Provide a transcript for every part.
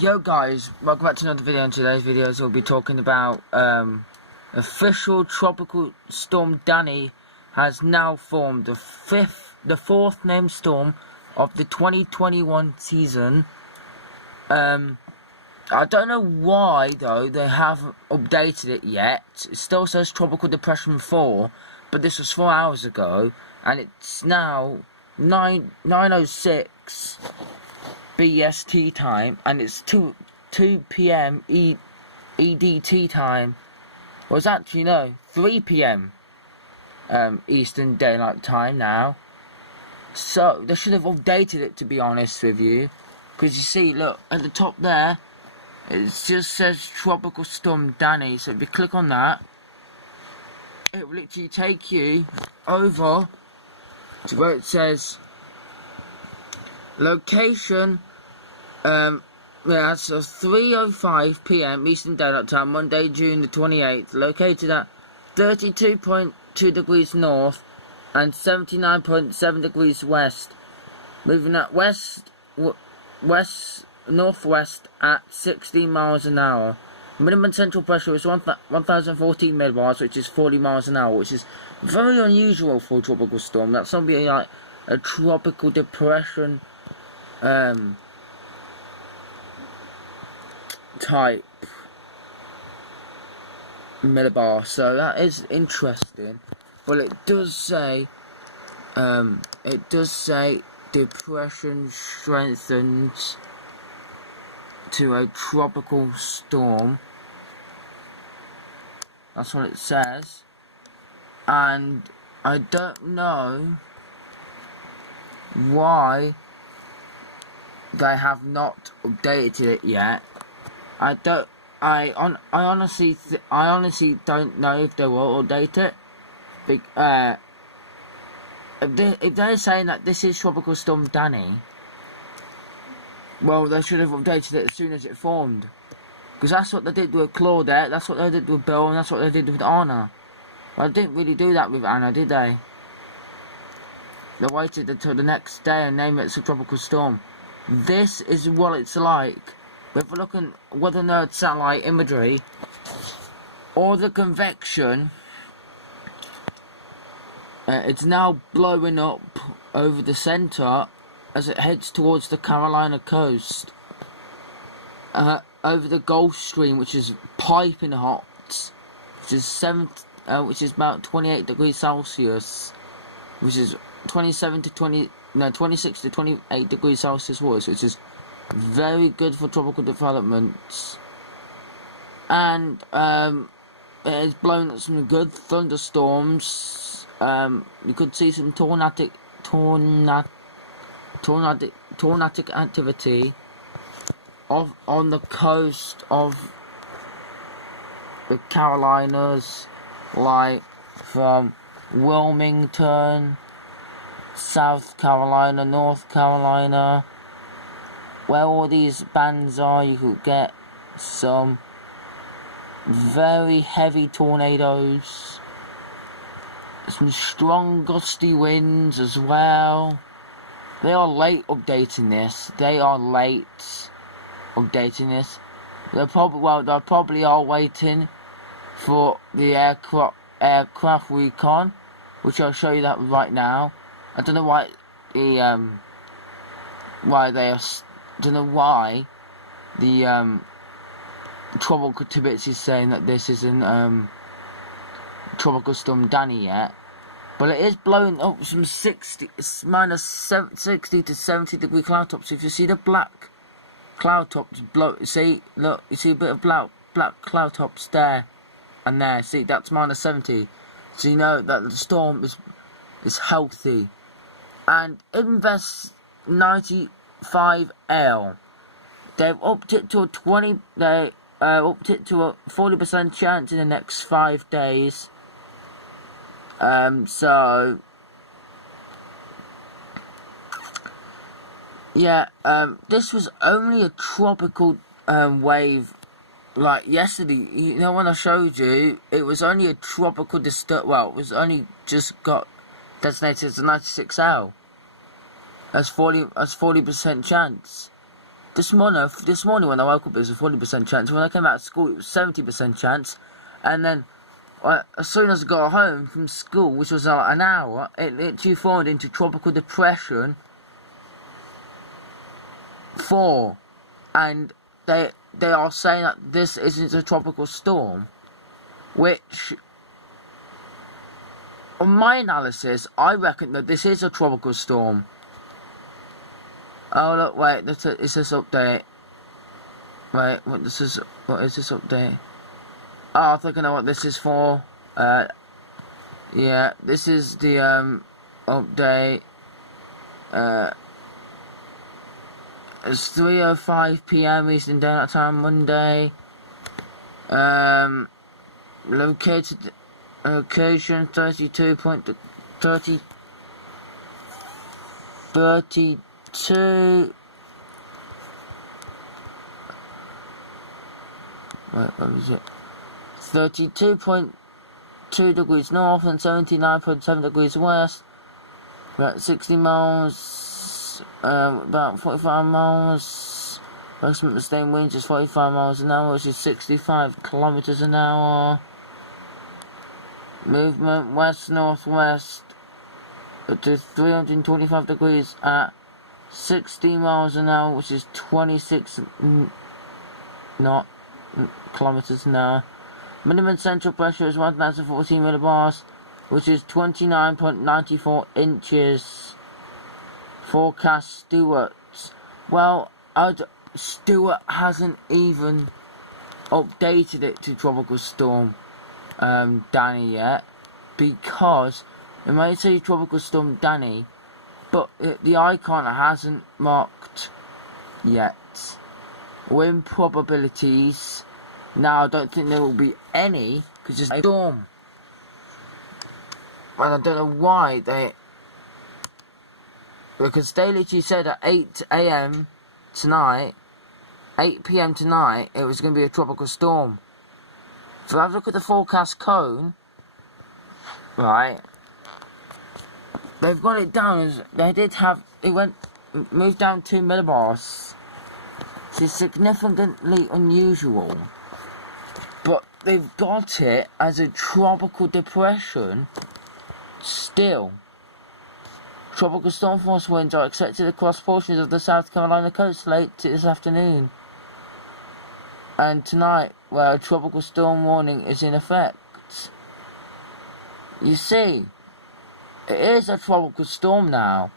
Yo guys, welcome back to another video. In today's videos we'll be talking about official tropical storm Danny has now formed the fourth named storm of the 2021 season. I don't know why though they haven't updated it yet. It still says Tropical Depression 4, but this was 4 hours ago and it's now 9:06 BST time, and it's 2 p.m. EDT time. Well, it's actually, no, 3 p.m. Eastern Daylight Time now. So, they should have updated it, to be honest with you. Because you see, look, at the top there, it just says Tropical Storm Danny. So if you click on that, it will literally take you over to where it says location. So 3:05 p.m. Eastern Daylight Time, Monday, June the 28th, located at 32.2 degrees north and 79.7 degrees west, moving at northwest at 16 miles an hour. Minimum central pressure is 1014 millibars, which is 40 miles an hour, which is very unusual for a tropical storm. That's something like a tropical depression type millibar, so that is interesting. But it does say depression strengthens to a tropical storm. That's what it says, and I don't know why they have not updated it yet. I honestly don't know if they will update it. If they're saying that this is Tropical Storm Danny, well, they should have updated it as soon as it formed. Because that's what they did with Claudette, that's what they did with Bill, and that's what they did with Anna. But they didn't really do that with Anna, did they? They waited until the next day and named it a tropical storm. This is what it's like. If we're looking whether or not satellite imagery or the convection, it's now blowing up over the center as it heads towards the Carolina coast, over the Gulf Stream, which is piping hot, which is about 28 degrees Celsius, which is 26 to 28 degrees Celsius waters, which is very good for tropical developments. And it has blown up some good thunderstorms. You could see some tornadic activity on the coast of the Carolinas, like from Wilmington, South Carolina, North Carolina. Where all these bands are, you could get some very heavy tornadoes, some strong gusty winds as well. They are late updating this. They probably are waiting for the aircraft recon, which I'll show you that right now. I don't know why the Tropical Tibbets is saying that this isn't Tropical Storm Danny yet, but it is blowing up some 60 to 70 degree cloud tops. If you see the black cloud tops you see a bit of black cloud tops there and there. See, that's -70. So you know that the storm is healthy. And Invest 95L, they've upped it to a 40% chance in the next 5 days. So yeah, this was only a tropical wave. Like yesterday, you know, when I showed you, it was only a tropical well, it was only just got designated as a 96L. That's 40% chance. This morning when I woke up, it was a 40% chance. When I came out of school, it was 70% chance. And then, as soon as I got home from school, which was like an hour, it literally formed into tropical depression 4. And they are saying that this isn't a tropical storm, which, on my analysis, I reckon that this is a tropical storm. Oh look, wait, is this update? Wait, what is this update? Oh, I think I know what this is for. Yeah, this is the update. It's 3:05 PM Eastern Daylight Time, Monday. Location 32. Wait, what was it? 32.2 degrees north and 79.7 degrees west. About 60 miles, about 45 miles. Maximum sustained wind is 45 miles an hour, which is 65 kilometers an hour. Movement west-northwest to 325 degrees at 60 miles an hour, which is 26 kilometers an hour. Minimum central pressure is 1014 millibars, which is 29.94 inches. Forecast Stewart. Well, Stewart hasn't even updated it to tropical storm Danny yet, because it might say tropical storm Danny, but the icon hasn't marked yet. Wind probabilities. Now I don't think there will be any, because it's a storm. And I don't know why because they literally said at 8 AM tonight, 8 PM tonight, it was going to be a tropical storm. So have a look at the forecast cone, right? They've got it down as, moved down 2 millibars. It's significantly unusual. But they've got it as a tropical depression still. Tropical storm force winds are expected across portions of the South Carolina coast late this afternoon and tonight, where a tropical storm warning is in effect. You see, it is a tropical storm now,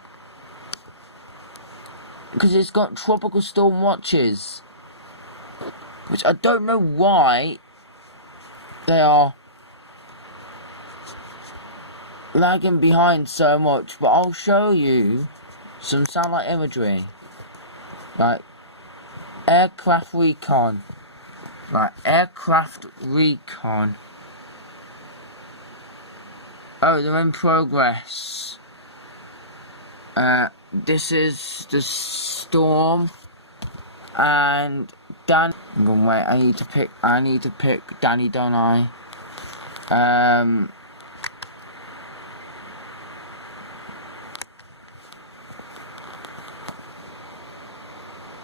because it's got tropical storm watches, which I don't know why they are lagging behind so much, but I'll show you some satellite imagery, like aircraft recon. Oh, they're in progress. This is the storm, and Dan. Wait, I need to pick Danny, don't I?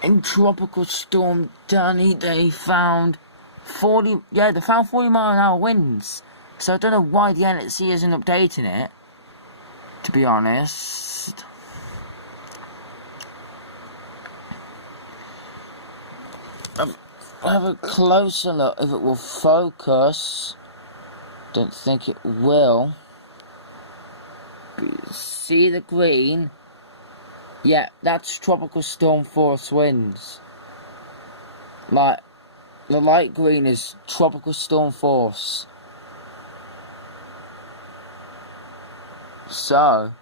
In tropical storm Danny, they found 40 mile an hour winds. So I don't know why the NHC isn't updating it, to be honest. I'll have a closer look if it will focus. Don't think it will. See the green? Yeah, that's tropical storm force winds. Like, the light green is tropical storm force. So,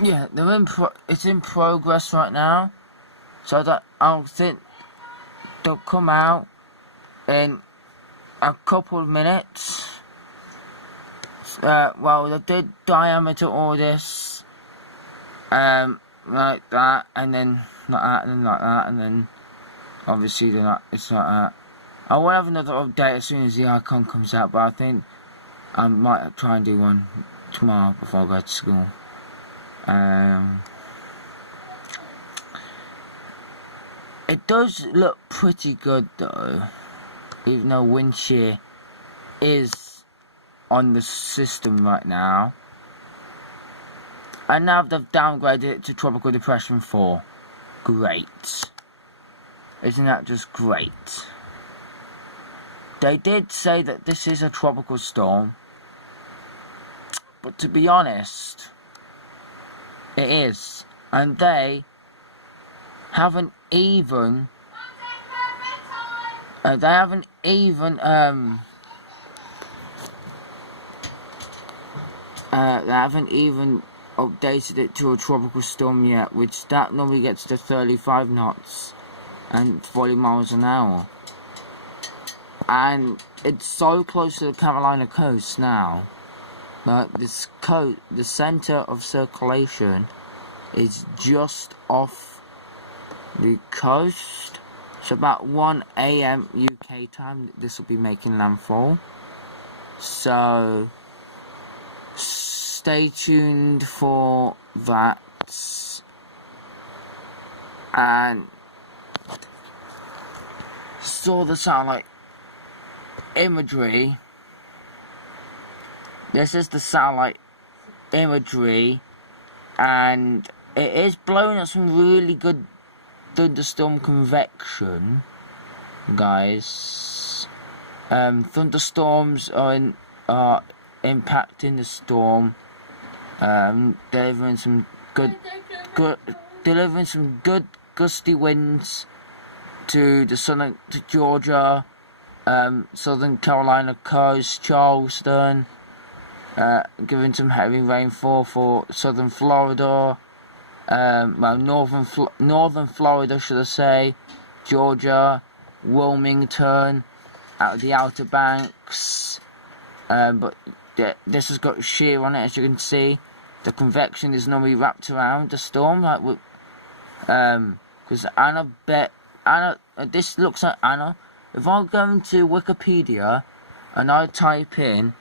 yeah, it's in progress right now. So that I'll think they'll come out in a couple of minutes. Well, they did diameter all this, like that, and then like that, and then like that, and then obviously it's like that. I will have another update as soon as the icon comes out, but I think I might try and do one tomorrow before I go to school. It does look pretty good though, even though wind shear is on the system right now. And now they've downgraded it to Tropical Depression 4. Great. Isn't that just great? They did say that this is a tropical storm, but to be honest, it is. And they haven't even updated it to a tropical storm yet, which that normally gets to 35 knots and 40 miles an hour. And it's so close to the Carolina coast now. But this coast, the center of circulation, is just off the coast. So about 1 AM UK time, this will be making landfall. So stay tuned for that. And saw the satellite imagery. This is the satellite imagery, and it is blowing up some really good thunderstorm convection, guys. Thunderstorms are impacting the storm, delivering some good gusty winds to Georgia, Southern Carolina coast, Charleston, giving some heavy rainfall for Southern Florida, Northern Florida, should I say, Georgia, Wilmington, out of the Outer Banks, but this has got shear on it, as you can see. The convection is normally wrapped around the storm, like with, because this looks like Anna. If I go into Wikipedia and I type in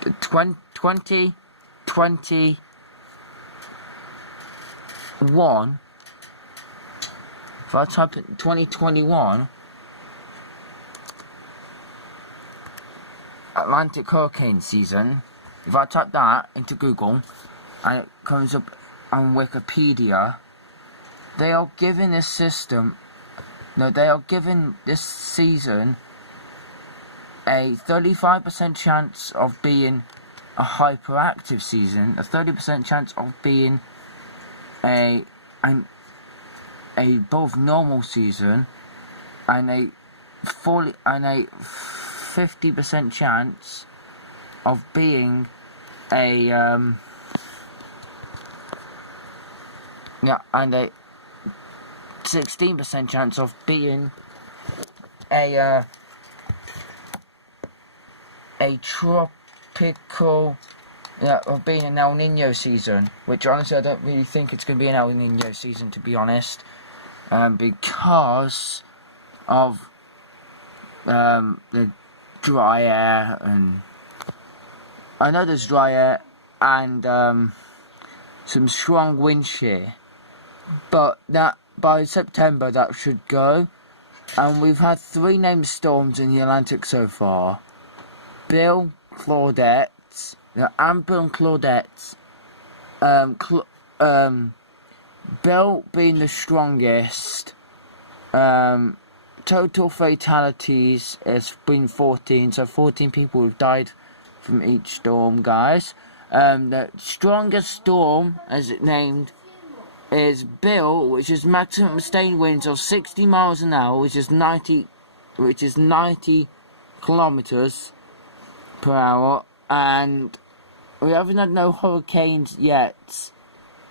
2021, if I type in 2021 Atlantic hurricane season, if I type that into Google and it comes up on Wikipedia, they are giving this system, they are giving this season a 35% chance of being a hyperactive season, a 30% chance of being a above normal season, and a 50% chance of being a and a 16% chance of being a tropical, of being an El Nino season, which honestly I don't really think it's going to be an El Nino season, to be honest, because of the dry air, and I know there's dry air and some strong wind shear, but that by September that should go. And we've had 3 named storms in the Atlantic so far: Bill, Claudette, Amber and Claudette. Bill being the strongest. Total fatalities has been 14, so 14 people have died from each storm, guys. The strongest storm, as it named, is Bill, which is maximum sustained winds of 60 miles an hour, which is 90 kilometers per hour, and we haven't had no hurricanes yet,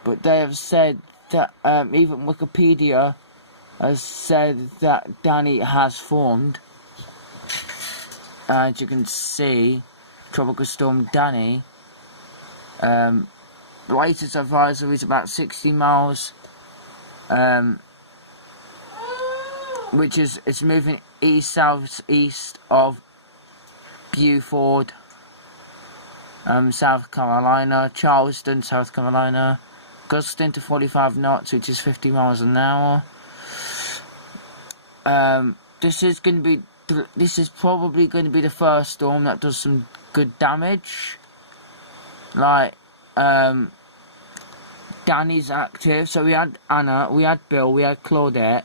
but they have said that even Wikipedia has said that Danny has formed. As you can see, Tropical Storm Danny. The latest advisory is about 60 miles, which is, it's moving southeast of Beaufort, South Carolina, Charleston, South Carolina, gusting to 45 knots, which is 50 miles an hour. this is probably going to be the first storm that does some good damage. Like, Danny's active, so we had Anna, we had Bill, we had Claudette.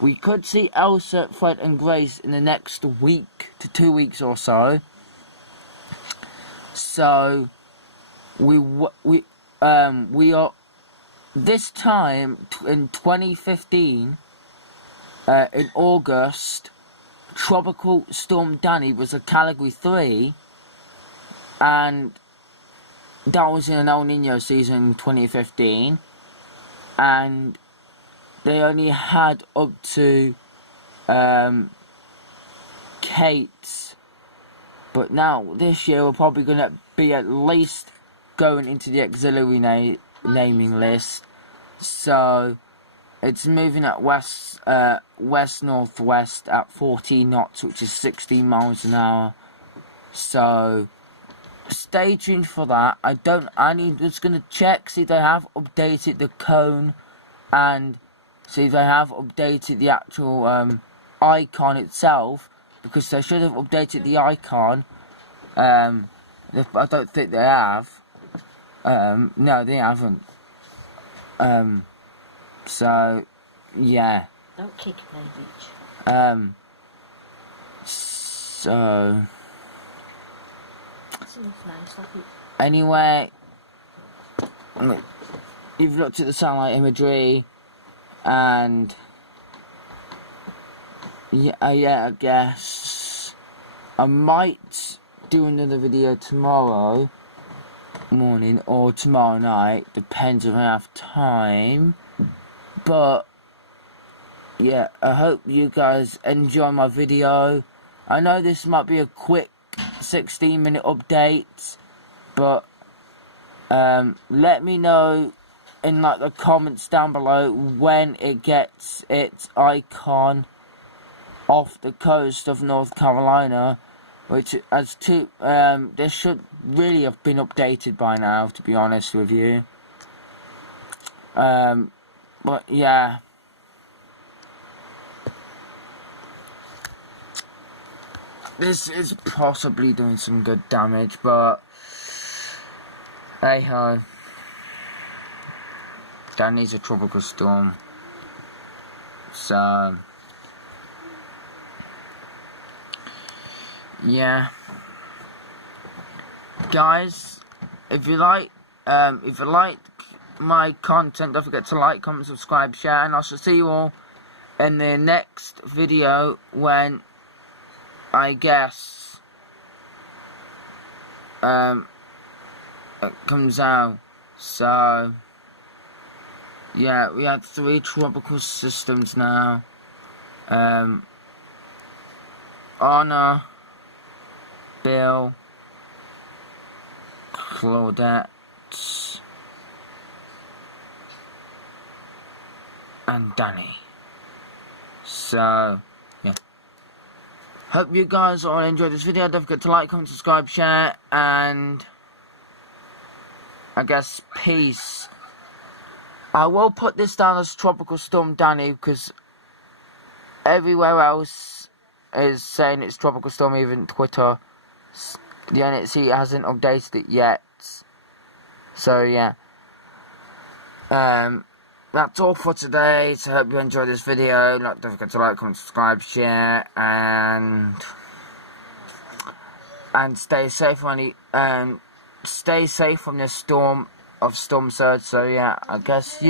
We could see Elsa, Fred and Grace in the next week to 2 weeks or so. So we are this time in 2015 in August. Tropical Storm Danny was a Category 3, and that was in an El Nino season in 2015, and they only had up to Kate. But now, this year, we're probably going to be at least going into the auxiliary naming list. So, it's moving at west-northwest at 14 knots, which is 16 miles an hour. So, stay tuned for that. I'm just going to check, see if they have updated the cone, and see if they have updated the actual icon itself, because they should have updated the icon. I don't think they have. No, they haven't. So, yeah. Don't kick me, bitch. So... Nice, anyway, you've looked at the satellite imagery, and yeah, I guess I might do another video tomorrow morning or tomorrow night, depends if I have time. But yeah, I hope you guys enjoy my video. I know this might be a quick 16-minute update, but let me know in like the comments down below when it gets its icon off the coast of North Carolina, which as to this should really have been updated by now, to be honest with you. But yeah. This is possibly doing some good damage, but hey ho. Danny's a tropical storm. So yeah. Guys, if you like my content, don't forget to like, comment, subscribe, share, and I shall see you all in the next video when I guess it comes out. So yeah, we have 3 tropical systems now. Anna, Bill, Claudette, and Danny. So yeah. Hope you guys all enjoyed this video. Don't forget to like, comment, subscribe, share, and I guess peace. I will put this down as Tropical Storm Danny because everywhere else is saying it's Tropical Storm, even Twitter. The NHC hasn't updated it yet. So yeah. That's all for today, so I hope you enjoyed this video. Don't forget to like, comment, subscribe, share, and stay safe from this storm surge. So yeah, I guess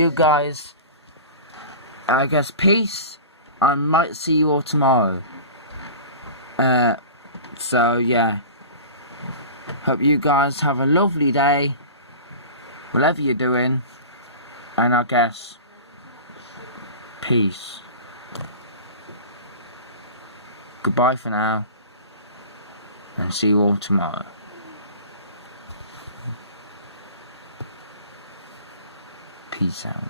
peace. I might see you all tomorrow. So yeah, hope you guys have a lovely day, whatever you're doing. And I guess, peace. Goodbye for now, and see you all tomorrow. Peace out.